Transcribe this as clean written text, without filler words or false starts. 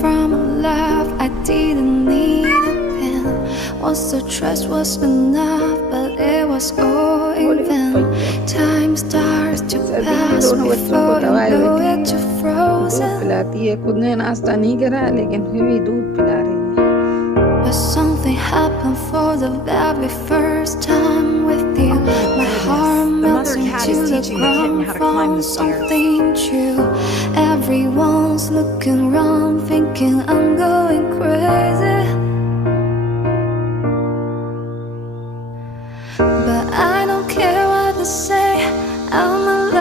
from love. I didn't need a pen. Once the trust was enough, but it was all in vain. Time starts to pass before you know it, you're frozen. पिलाती है, खुद ने नाश्ता नहीं करा लेकिन फिर भी दूध पिला रही है. But something happened for the very first time with you. My heart melts into the ground from something true. Everyone's looking around thinking I'm good.